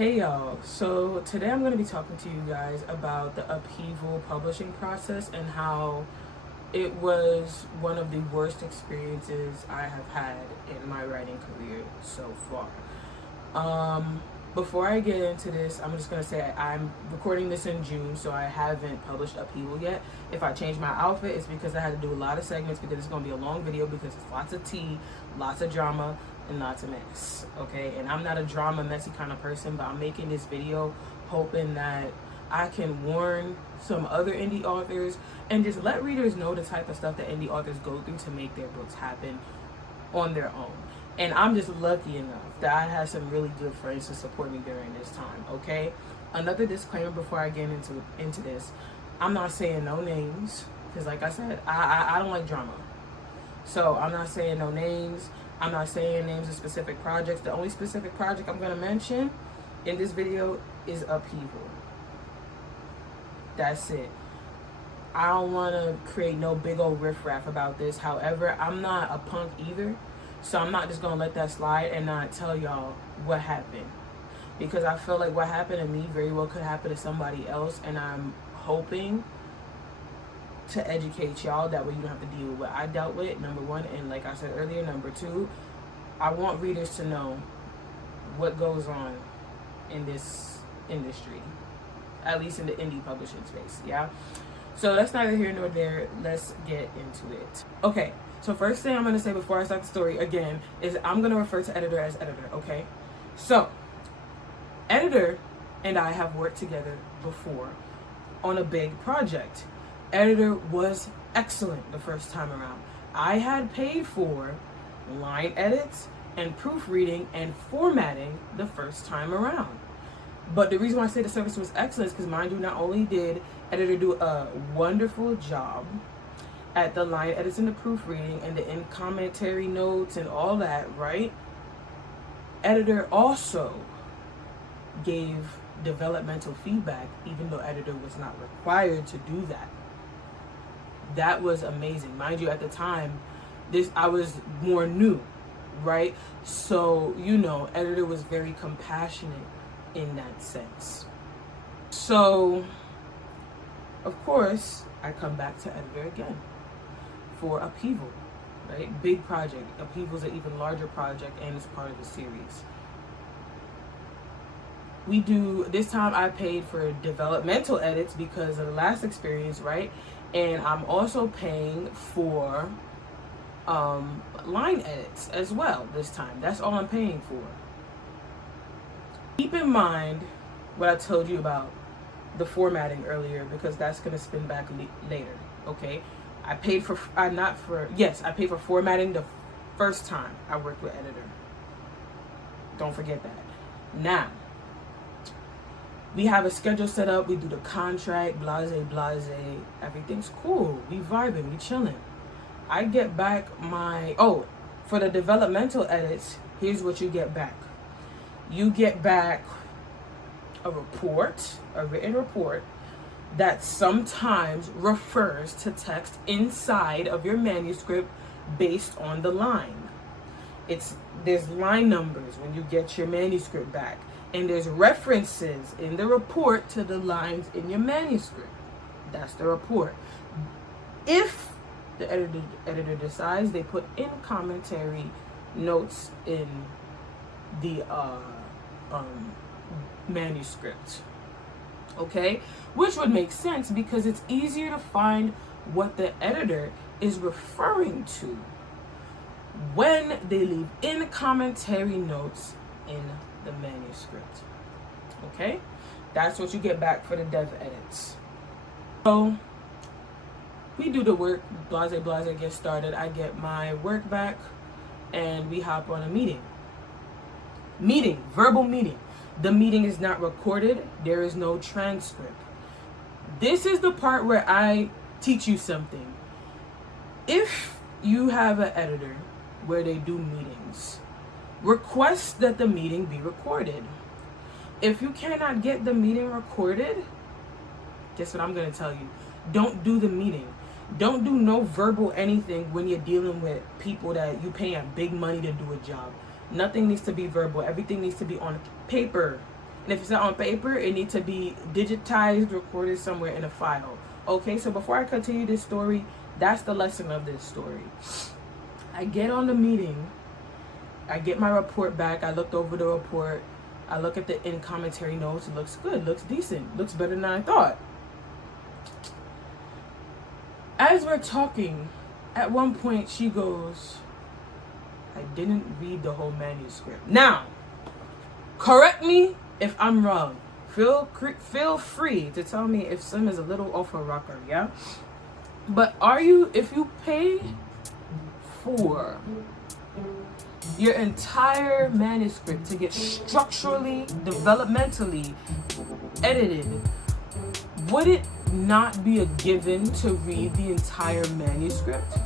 Hey y'all, so today I'm going to be talking to you guys about the Upheaval publishing process and how it was one of the worst experiences I have had in my writing career so far. Before I get into this, I'm just going to say I'm recording this in June, so I haven't published Upheaval yet. If I change my outfit, it's because I had to do a lot of segments because it's going to be a long video because it's lots of tea, lots of drama, and lots of mess, okay? And I'm not a drama, messy kind of person, but I'm making this video hoping that I can warn some other indie authors and just let readers know the type of stuff that indie authors go through to make their books happen on their own. And I'm just lucky enough that I had some really good friends to support me during this time, okay? Another disclaimer before I get into this, I'm not saying no names, because like I said, I don't like drama. So I'm not saying no names. I'm not saying names of specific projects. The only specific project I'm going to mention in this video is Upheaval. That's it. I don't want to create no big old riffraff about this. However, I'm not a punk either. So I'm not just going to let that slide and not tell y'all what happened. Because I feel like what happened to me very well could happen to somebody else. And I'm hoping to educate y'all. That way you don't have to deal with what I dealt with, number one. And like I said earlier, number two, I want readers to know what goes on in this industry. At least in the indie publishing space, yeah? So that's neither here nor there. Let's get into it. Okay. So first thing I'm going to say before I start the story again is I'm going to refer to editor as editor, okay? So, editor and I have worked together before on a big project. Editor was excellent the first time around. I had paid for line edits and proofreading and formatting the first time around. But the reason why I say the service was excellent is because, mind you, not only did editor do a wonderful job at the line edits and the proofreading and the in commentary notes and all that, right? Editor also gave developmental feedback, even though editor was not required to do that. That was amazing. Mind you, at the time, I was more new, right? So, editor was very compassionate in that sense. So, of course, I come back to editor again for Upheaval, right? Big project. Upheaval's an even larger project and it's part of the series. This time I paid for developmental edits because of the last experience, right? And I'm also paying for line edits as well this time. That's all I'm paying for. Keep in mind what I told you about the formatting earlier because that's going to spin back later, okay? I paid for formatting the first time I worked with editor. Don't forget that. Now, we have a schedule set up. We do the contract, blase. Everything's cool. We vibing. We chilling. I get back for the developmental edits, here's what you get back. You get back a written report that sometimes refers to text inside of your manuscript based on the line. There's line numbers when you get your manuscript back. And there's references in the report to the lines in your manuscript. That's the report. If the editor decides, they put in commentary notes in the manuscript. Okay? Which would make sense because it's easier to find what the editor is referring to when they leave in commentary notes in the manuscript. Okay? That's what you get back for the dev edits. So we do the work, blase, get started. I get my work back and we hop on a meeting. Verbal meeting. The meeting is not recorded. There is no transcript. This is the part where I teach you something. If you have an editor where they do meetings, request that the meeting be recorded. If you cannot get the meeting recorded, guess what I'm going to tell you? Don't do the meeting. Don't do no verbal anything when you're dealing with people that you pay a big money to do a job. Nothing needs to be verbal. Everything needs to be on paper. And if it's not on paper, it needs to be digitized, recorded somewhere in a file. Okay, so before I continue this story, that's the lesson of this story. I get on the meeting, I get my report back, I looked over the report, I look at the in commentary notes, it looks good, looks decent, looks better than I thought. As we're talking, at one point she goes, I didn't read the whole manuscript. Now, correct me if I'm wrong. Feel free to tell me if some is a little off a rocker, yeah? But if you pay for your entire manuscript to get structurally, developmentally edited, would it not be a given to read the entire manuscript?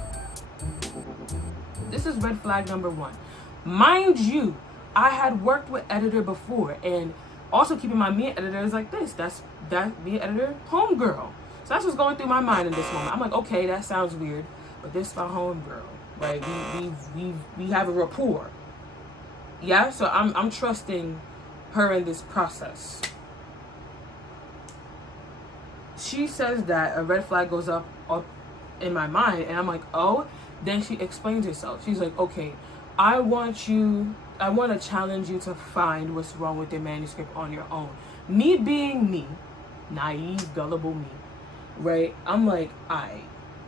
This is red flag number one. Mind you, I had worked with editor before, and also keep in mind, me and editor is like this. That me and editor, homegirl. So that's what's going through my mind in this moment. I'm like, okay, that sounds weird, but this is my homegirl. Right? We have a rapport. Yeah, so I'm trusting her in this process. She says that a red flag goes up in my mind, and I'm like, oh. Then she explains herself. She's like, okay, I want to challenge you to find what's wrong with your manuscript on your own. Me being me, naive, gullible me, right? I'm like,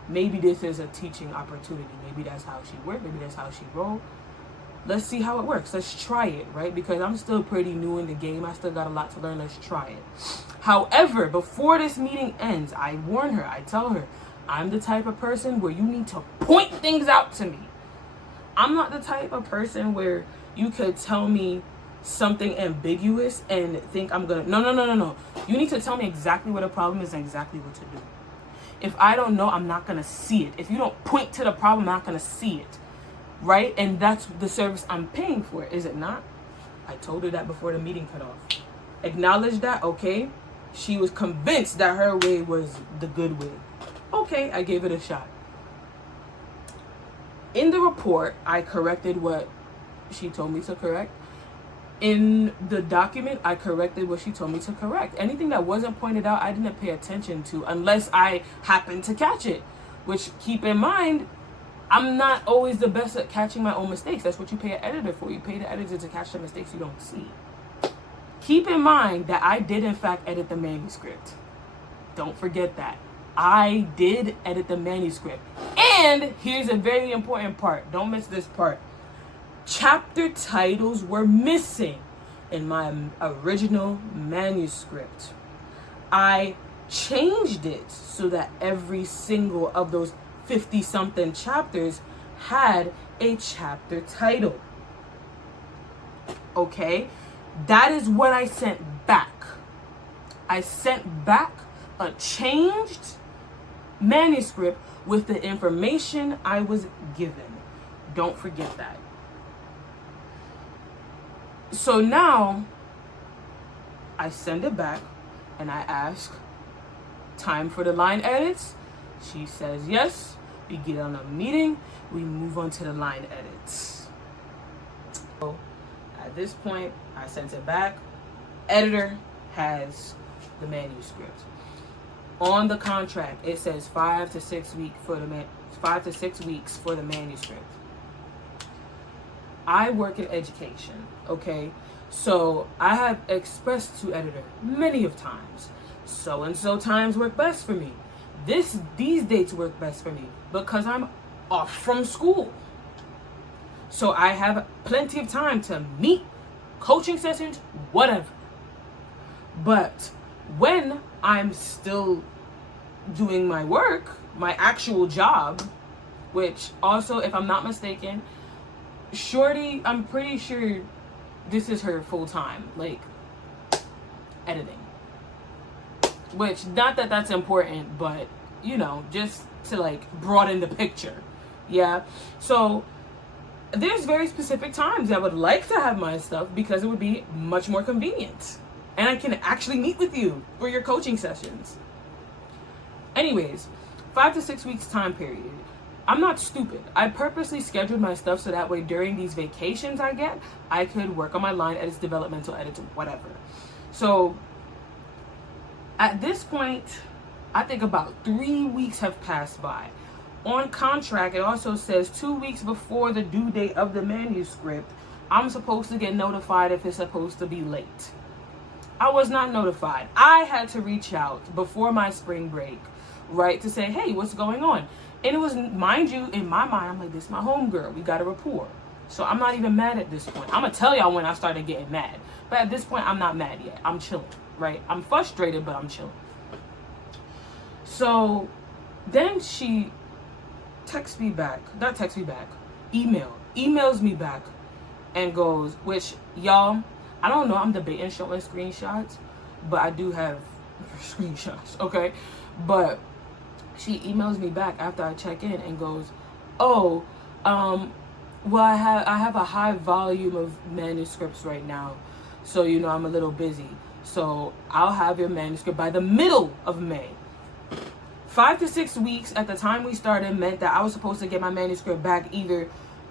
maybe this is a teaching opportunity. Maybe that's how she works. Maybe that's how she roll. Let's see how it works. Let's try it, right? Because I'm still pretty new in the game. I still got a lot to learn. Let's try it. However, before this meeting ends, I warn her. I tell her, I'm the type of person where you need to point things out to me. I'm not the type of person where you could tell me something ambiguous and think I'm gonna... No. You need to tell me exactly what the problem is and exactly what to do. If I don't know, I'm not gonna see it. If you don't point to the problem, I'm not gonna see it. Right? And that's the service I'm paying for, is it not? I told her that before the meeting cut off. Acknowledge that, okay? She was convinced that her way was the good way. Okay, I gave it a shot. In the report, I corrected what she told me to correct. In the document, I corrected what she told me to correct. Anything that wasn't pointed out, I didn't pay attention to unless I happened to catch it. Which, keep in mind, I'm not always the best at catching my own mistakes. That's what you pay an editor for. You pay the editor to catch the mistakes you don't see. Keep in mind that I did, in fact, edit the manuscript. Don't forget that. I did edit the manuscript. And here's a very important part. Don't miss this part. Chapter titles were missing in my original manuscript. I changed it so that every single of those 50-something chapters had a chapter title. Okay? That is what I sent back. I sent back a changed manuscript with the information I was given. Don't forget that. So now I send it back and I ask, time for the line edits? She says yes. We get on a meeting. We move on to the line edits. So at this point, I sent it back. Editor has the manuscript. On the contract, it says 5 to 6 weeks for the manuscript. I work in education, okay? So I have expressed to editor many of times, so and so times work best for me. These dates work best for me because I'm off from school. So I have plenty of time to meet, coaching sessions, whatever. But when I'm still doing my work, my actual job, which also, if I'm not mistaken, Shorty, I'm pretty sure this is her full time, like, editing. Which, not that that's important, but, you know, just to, like, broaden the picture. Yeah? So, there's very specific times I would like to have my stuff because it would be much more convenient. And I can actually meet with you for your coaching sessions. Anyways, 5 to 6 weeks time period. I'm not stupid. I purposely scheduled my stuff so that way during these vacations I get, I could work on my line edits, developmental edits, whatever. So at this point, I think about 3 weeks have passed by. On contract, it also says 2 weeks before the due date of the manuscript, I'm supposed to get notified if it's supposed to be late. I was not notified. I had to reach out before my spring break, right, to say, hey, what's going on? And it was, mind you, in my mind, I'm like, this is my homegirl. We got a rapport. So I'm not even mad at this point. I'm going to tell y'all when I started getting mad. But at this point, I'm not mad yet. I'm chilling, right? I'm frustrated, but I'm chilling. So then she emails me back and goes, which, y'all, I don't know, I'm debating showing screenshots, but I do have screenshots, okay? But she emails me back after I check in and goes, oh, well, I have a high volume of manuscripts right now, so, you know, I'm a little busy. So I'll have your manuscript by the middle of May. 5 to 6 weeks at the time we started meant that I was supposed to get my manuscript back either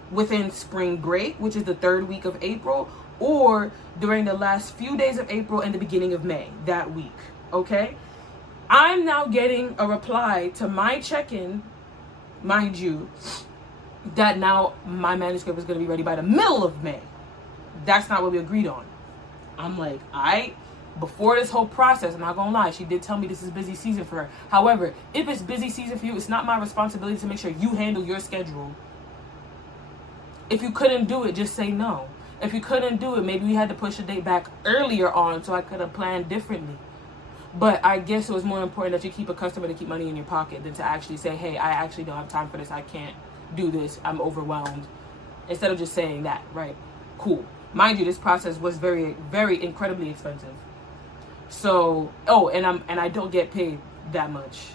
within spring break, which is the 3rd week of April, or during the last few days of April and the beginning of May, that week, okay? I'm now getting a reply to my check-in, mind you, that now my manuscript is going to be ready by the middle of May. That's not what we agreed on. I'm like, before this whole process, I'm not gonna lie, she did tell me this is busy season for her. However, if it's busy season for you, it's not my responsibility to make sure you handle your schedule. If you couldn't do it, just say no. If you couldn't do it, maybe we had to push the date back earlier on so I could have planned differently. But I guess it was more important that you keep a customer to keep money in your pocket than to actually say, hey, I actually don't have time for this. I can't do this. I'm overwhelmed. Instead of just saying that, right? Cool. Mind you, this process was very, very incredibly expensive. So, and I don't get paid that much,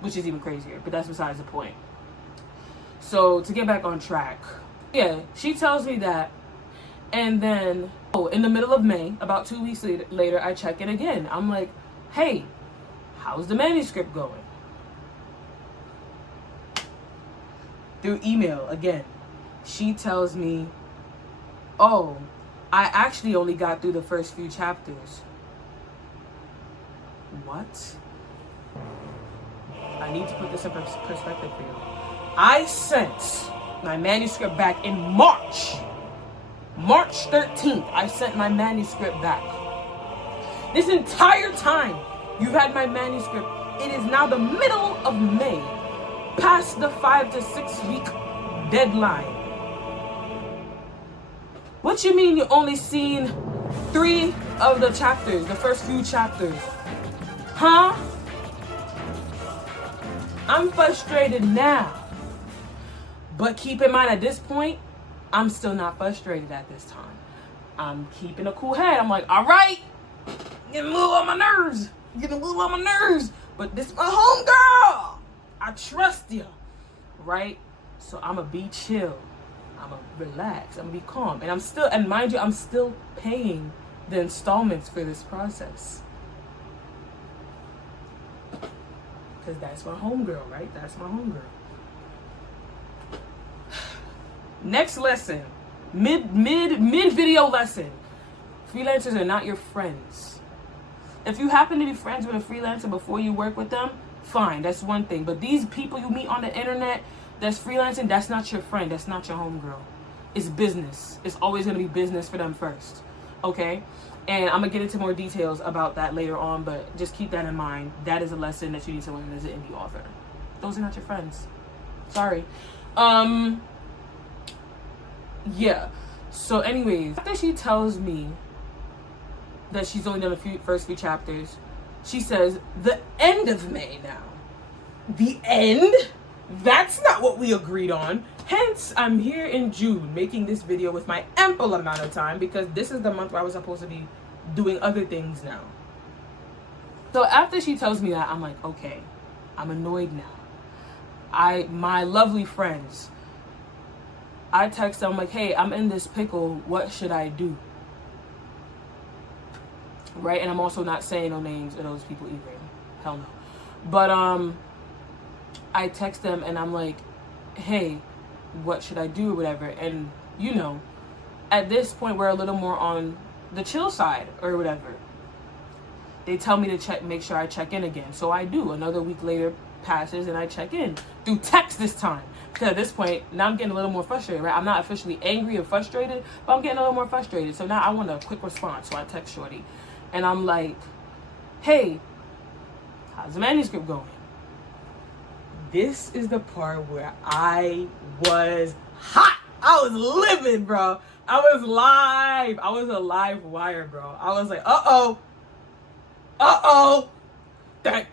which is even crazier, but that's besides the point. So to get back on track, yeah, she tells me that, and then, in the middle of May, about 2 weeks later, I check in again. I'm like, hey, how's the manuscript going? Through email again, she tells me, oh, I actually only got through the first few chapters. What? I need to put this in perspective for you. I sent my manuscript back in March 13th. I sent my manuscript back. This entire time you've had my manuscript, it is now the middle of May, past the 5 to 6 week deadline. What you mean you only seen 3 of the chapters, the first few chapters? Huh? I'm frustrated now. But keep in mind, at this point, I'm still not frustrated at this time. I'm keeping a cool head. I'm like, all right, getting a little on my nerves. But this is my homegirl. I trust you, right? So I'm going to be chill. I'm going to relax. I'm going to be calm. And mind you, I'm still paying the installments for this process. Because that's my homegirl, right? That's my homegirl. Next lesson. Mid video lesson. Freelancers are not your friends. If you happen to be friends with a freelancer before you work with them, fine, that's one thing. But these people you meet on the internet that's freelancing, that's not your friend. That's not your homegirl. It's business. It's always going to be business for them first. Okay? And I'm going to get into more details about that later on, but just keep that in mind. That is a lesson that you need to learn as an indie author. Those are not your friends. Sorry. Yeah. So anyways, after she tells me that she's only done the first few chapters, she says, the end of May now. The end? That's not what we agreed on. Hence, I'm here in June making this video with my ample amount of time because this is the month where I was supposed to be doing other things now. So after she tells me that, I'm like, okay, I'm annoyed now. My lovely friends, I text them, I'm like, hey, I'm in this pickle. What should I do? Right? And I'm also not saying no names of those people either. Hell no. But I text them and I'm like, hey, what should I do or whatever? And, you know, at this point, we're a little more on the chill side or whatever. They tell me to make sure I check in again. So I do. Another week later passes and I check in through text this time. Because at this point, now I'm getting a little more frustrated, right? I'm not officially angry or frustrated, but I'm getting a little more frustrated. So now I want a quick response. So I text Shorty. And I'm like, hey, how's the manuscript going? This is the part where I was hot. I was living, bro. I was live. I was a live wire, bro. I was like, uh-oh. Uh-oh. Like,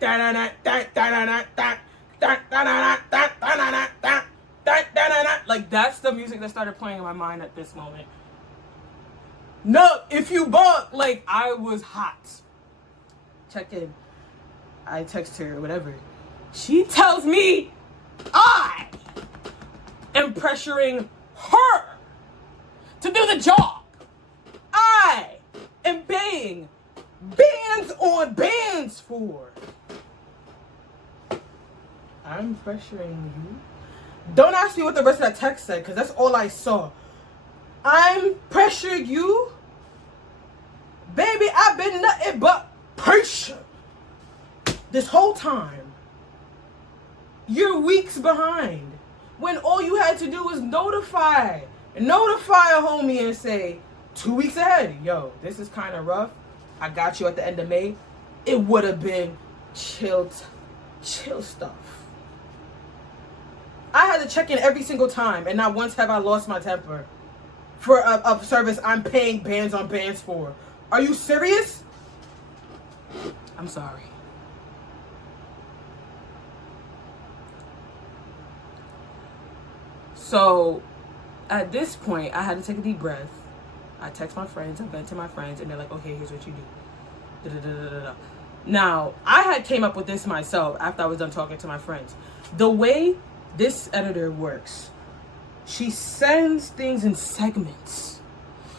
that's the music that started playing in my mind at this moment. No, if you bump, like, I was hot. Check in. I text her or whatever. She tells me I am pressuring her to do the job. I am paying bands on bands for. I'm pressuring you. Don't ask me what the rest of that text said, because that's all I saw. I'm pressuring you. Baby, I've been nothing but pressure this whole time. You're weeks behind. When all you had to do was notify a homie and say, 2 weeks ahead, yo, this is kind of rough. I got you at the end of May. It would have been chill stuff. I had to check in every single time, and not once have I lost my temper for a service I'm paying bands on bands for. Are you serious? I'm sorry. So, at this point, I had to take a deep breath. I text my friends, I vent to my friends, and they're like, okay, here's what you do. Da-da-da-da-da-da. Now, I had came up with this myself after I was done talking to my friends. The way this editor works, she sends things in segments.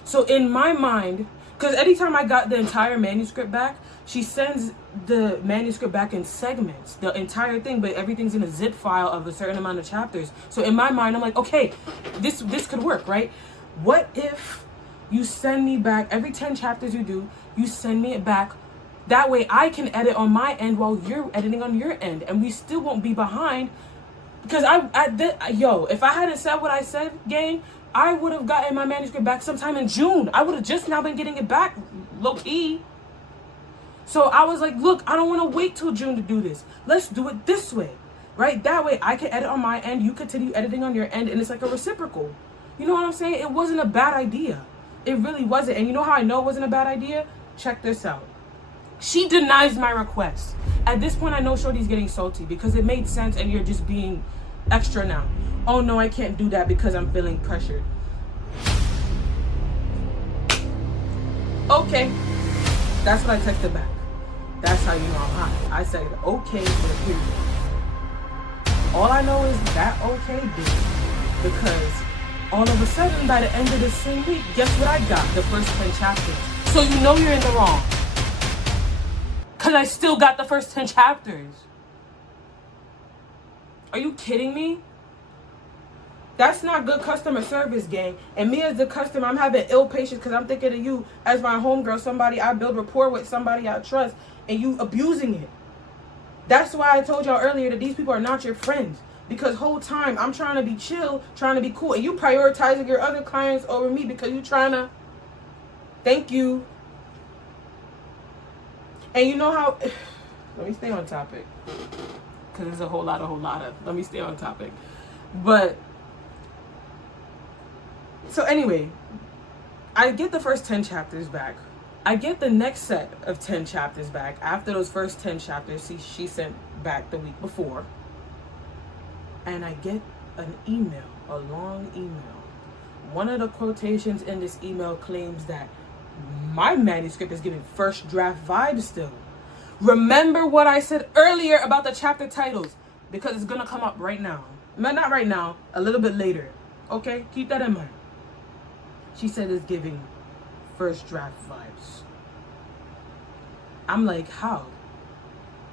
So in my mind, because anytime I got the entire manuscript back, she sends the manuscript back in segments, the entire thing, but everything's in a zip file of a certain amount of chapters. So in my mind, I'm like, okay, this could work, right? What if you send me back every 10 chapters you do, you send me it back. That way I can edit on my end while you're editing on your end, and we still won't be behind. Because if I hadn't said what I said, gang, I would have gotten my manuscript back sometime in June. I would have just now been getting it back, low key. So I was like, look, I don't want to wait till June to do this. Let's do it this way, right? That way I can edit on my end, you continue editing on your end, and it's like a reciprocal. You know what I'm saying? It wasn't a bad idea. It really wasn't. And you know how I know it wasn't a bad idea? Check this out. She denies my request. At this point, I know Shorty's getting salty because it made sense and you're just being extra now. Oh no, I can't do that because I'm feeling pressured. Okay. That's what I texted back. That's how you know I'm hot. I said okay with a period. All I know is that okay did. Because all of a sudden, by the end of the same week, guess what I got? The first 10 chapters. So you know you're in the wrong. Because I still got the first 10 chapters. Are you kidding me? That's not good customer service, gang. And me as the customer, I'm having ill patience because I'm thinking of you as my homegirl, somebody I build rapport with, somebody I trust, and you abusing it. That's why I told y'all earlier that these people are not your friends. Because whole time, I'm trying to be chill, trying to be cool, and you prioritizing your other clients over me because you trying to... Thank you. And you know how... Let me stay on topic. Because there's a whole lot of... Let me stay on topic. But... So anyway, I get the first 10 chapters back. I get the next set of 10 chapters back. After those first 10 chapters, she sent back the week before. And I get an email, a long email. One of the quotations in this email claims that my manuscript is giving first draft vibes still. Remember what I said earlier about the chapter titles, because it's gonna come up right now. Not right now, a little bit later. Okay, keep that in mind. She said it's giving first draft vibes. I'm like, how?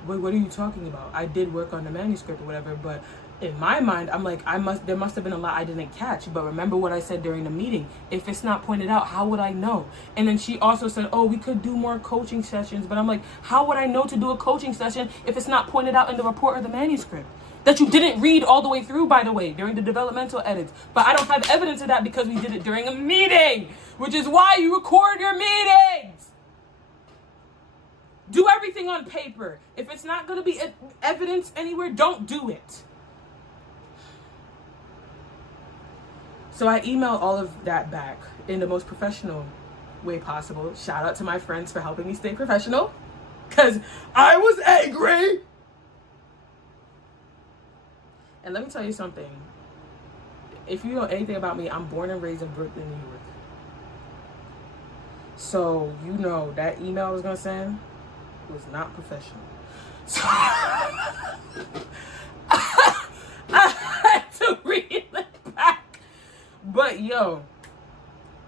wait, what are you talking about? I did work on the manuscript or whatever, but in my mind, I'm like, there must have been a lot I didn't catch. But remember what I said during the meeting. If it's not pointed out, how would I know? And then she also said, oh, we could do more coaching sessions. But I'm like, how would I know to do a coaching session if it's not pointed out in the report or the manuscript? That you didn't read all the way through, by the way, during the developmental edits. But I don't have evidence of that because we did it during a meeting, which is why you record your meetings. Do everything on paper. If it's not going to be evidence anywhere, don't do it. So I emailed all of that back in the most professional way possible. Shout out to my friends for helping me stay professional, because I was angry. And let me tell you something. If you know anything about me, I'm born and raised in Brooklyn, New York. So you know that email I was going to send was not professional. So I had to read it back.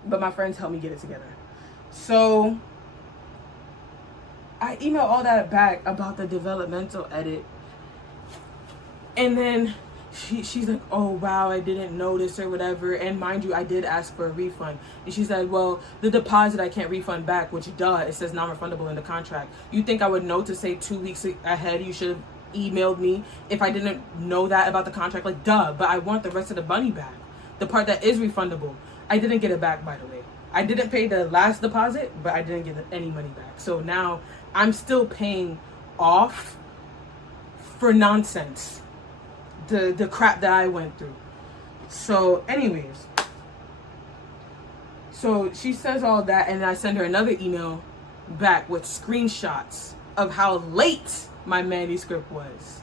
But my friends helped me get it together. So I emailed all that back about the developmental edit. And then she's like, oh, wow, I didn't notice or whatever. And mind you, I did ask for a refund. And she said, well, the deposit I can't refund back, which it says non-refundable in the contract. You think I would know to say 2 weeks ahead you should have emailed me if I didn't know that about the contract? Like, duh, but I want the rest of the money back. The part that is refundable. I didn't get it back, by the way. I didn't pay the last deposit, but I didn't get any money back. So now I'm still paying off for nonsense. The crap that I went through. So anyways. So she says all that, and I send her another email back with screenshots of how late my manuscript was.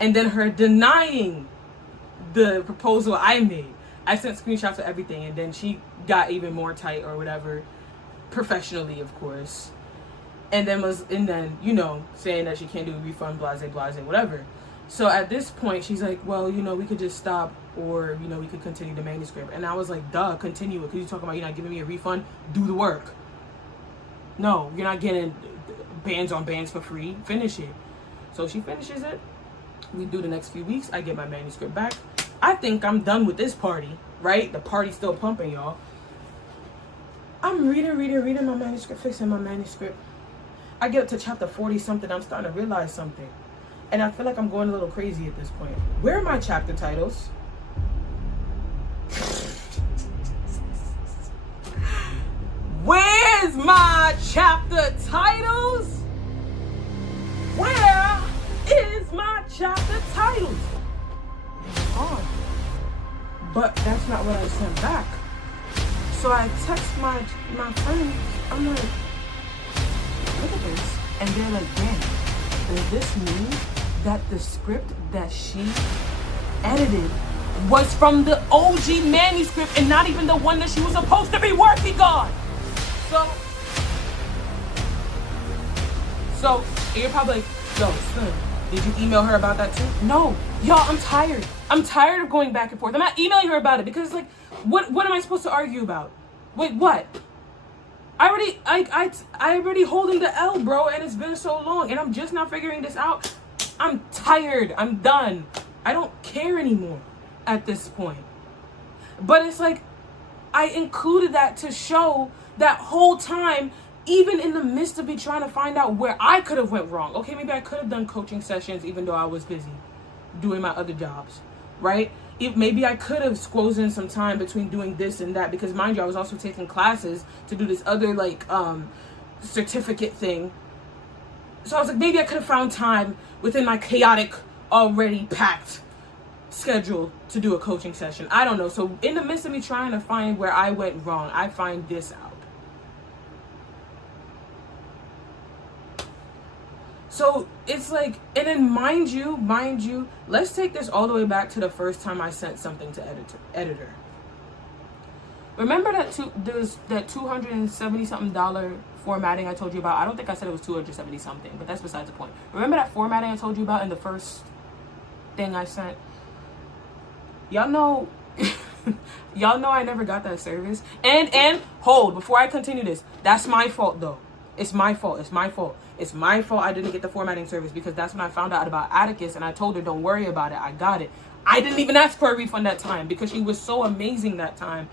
And then her denying the proposal I made. I sent screenshots of everything, and then she got even more tight or whatever, professionally, of course. And then saying that she can't do a refund, blase, whatever. So at this point, she's like, well, we could just stop, or, we could continue the manuscript. And I was like, duh, continue it. Because you're talking about you're not giving me a refund. Do the work. No, you're not getting bands on bands for free. Finish it. So she finishes it. We do the next few weeks. I get my manuscript back. I think I'm done with this party, right? The party's still pumping, y'all. I'm reading my manuscript, fixing my manuscript. I get up to chapter 40-something. I'm starting to realize something. And I feel like I'm going a little crazy at this point. Where are my chapter titles? Where's my chapter titles? Where is my chapter titles? On. But that's not what I sent back. So I text my friends. I'm like, look at this. And they're like, damn, does this mean that the script that she edited was from the OG manuscript and not even the one that she was supposed to be working on? So you're probably like, yo, son, did you email her about that too? No, y'all, I'm tired. I'm tired of going back and forth. I'm not emailing her about it because it's like, what am I supposed to argue about? Wait, what? I already holding the L, bro, and it's been so long, and I'm just not figuring this out. I'm tired. I'm done. I don't care anymore at this point. But it's like, I included that to show that whole time, even in the midst of me trying to find out where I could have went wrong. Okay, maybe I could have done coaching sessions even though I was busy doing my other jobs, right? Maybe I could have squeezed in some time between doing this and that, because mind you, I was also taking classes to do this other certificate thing. So I was like, maybe I could have found time within my chaotic, already packed schedule to do a coaching session. I don't know. So in the midst of me trying to find where I went wrong, I find this out. So it's like, and then mind you, let's take this all the way back to the first time I sent something to editor. Remember that that $270-something formatting I told you about? I don't think I said it was 270 something, but that's besides the point. Remember that formatting I told you about in the first thing I sent? Y'all know I never got that service. And hold, before I continue this, that's my fault though. It's my fault. It's my fault. It's my fault I didn't get the formatting service, because that's when I found out about Atticus, and I told her, don't worry about it. I got it. I didn't even ask for a refund that time because she was so amazing that time.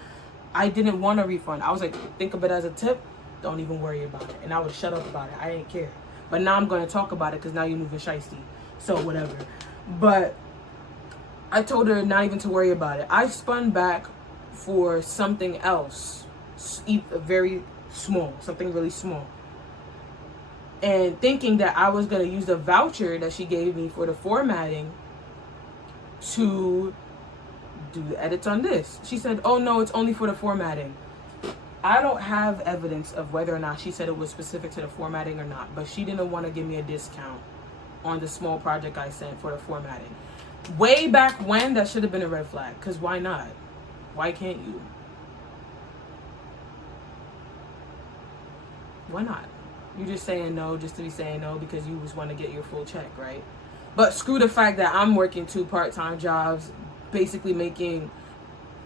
I didn't want a refund. I was like, think of it as a tip. Don't even worry about it. And I would shut up about it. I didn't care. But now I'm going to talk about it because now you're moving shiesty. So whatever. But I told her not even to worry about it. I spun back for something else. Very small. Something really small. And thinking that I was going to use the voucher that she gave me for the formatting to do the edits on this. She said, oh no, it's only for the formatting. I don't have evidence of whether or not she said it was specific to the formatting or not, but she didn't want to give me a discount on the small project I sent for the formatting. Way back when, that should have been a red flag, because why not? Why can't you? Why not? You're just saying no just to be saying no because you just want to get your full check, right? But screw the fact that I'm working 2 part-time jobs, basically making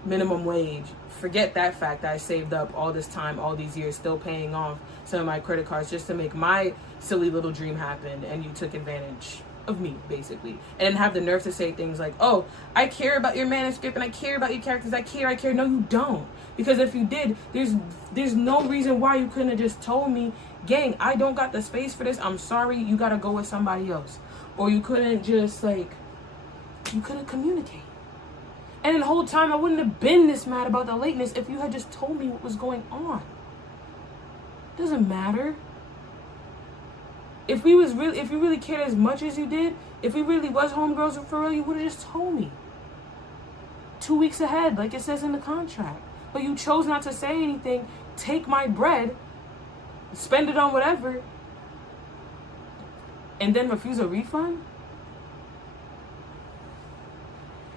minimum wage. Forget that fact that I saved up all this time, all these years, still paying off some of my credit cards just to make my silly little dream happen, and you took advantage of me, basically. And then have the nerve to say things like, oh, I care about your manuscript and I care about your characters. I care. No, you don't. Because if you did, there's no reason why you couldn't have just told me, gang, I don't got the space for this. I'm sorry. You got to go with somebody else. Or you couldn't just, like, you couldn't communicate. And the whole time I wouldn't have been this mad about the lateness if you had just told me what was going on. Doesn't matter. If you really cared as much as you did, if we really was homegirls for real, you would have just told me 2 weeks ahead, like it says in the contract. But you chose not to say anything, take my bread, spend it on whatever, and then refuse a refund?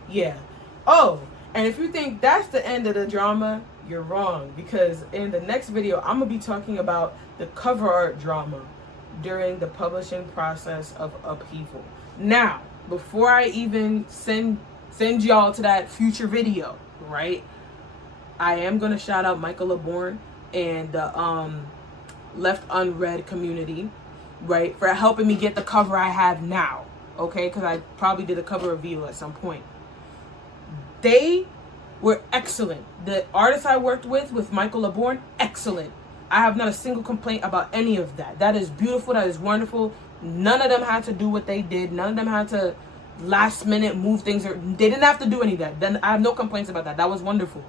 Yeah. Oh, and if you think that's the end of the drama, you're wrong. Because in the next video, I'm going to be talking about the cover art drama during the publishing process of Upheaval. Now, before I even send y'all to that future video, right, I am going to shout out Michael LeBourne and the Left Unread community, right, for helping me get the cover I have now, okay, because I probably did a cover review at some point. They were excellent. The artist I worked with Michael LeBourne, excellent. I have not a single complaint about any of that. That is beautiful. That is wonderful. None of them had to do what they did. None of them had to last minute move things. Or they didn't have to do any of that. Then I have no complaints about that. That was wonderful.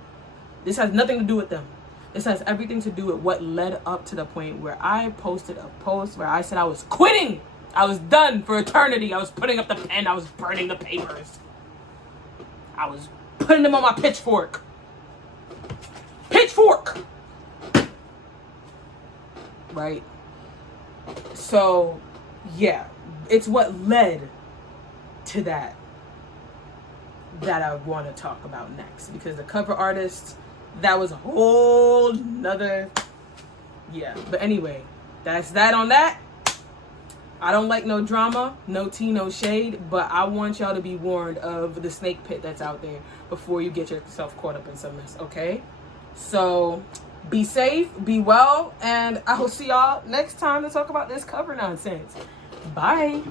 This has nothing to do with them. This has everything to do with what led up to the point where I posted a post where I said I was quitting. I was done for eternity. I was putting up the pen. I was burning the papers. I was putting them on my pitchfork. Pitchfork! Right? So, yeah. It's what led to that I want to talk about next. Because the cover artist, that was a whole nother... Yeah. But anyway, that's that on that. I don't like no drama, no tea, no shade, but I want y'all to be warned of the snake pit that's out there before you get yourself caught up in some mess, okay? So, be safe, be well, and I will see y'all next time to talk about this cover nonsense. Bye.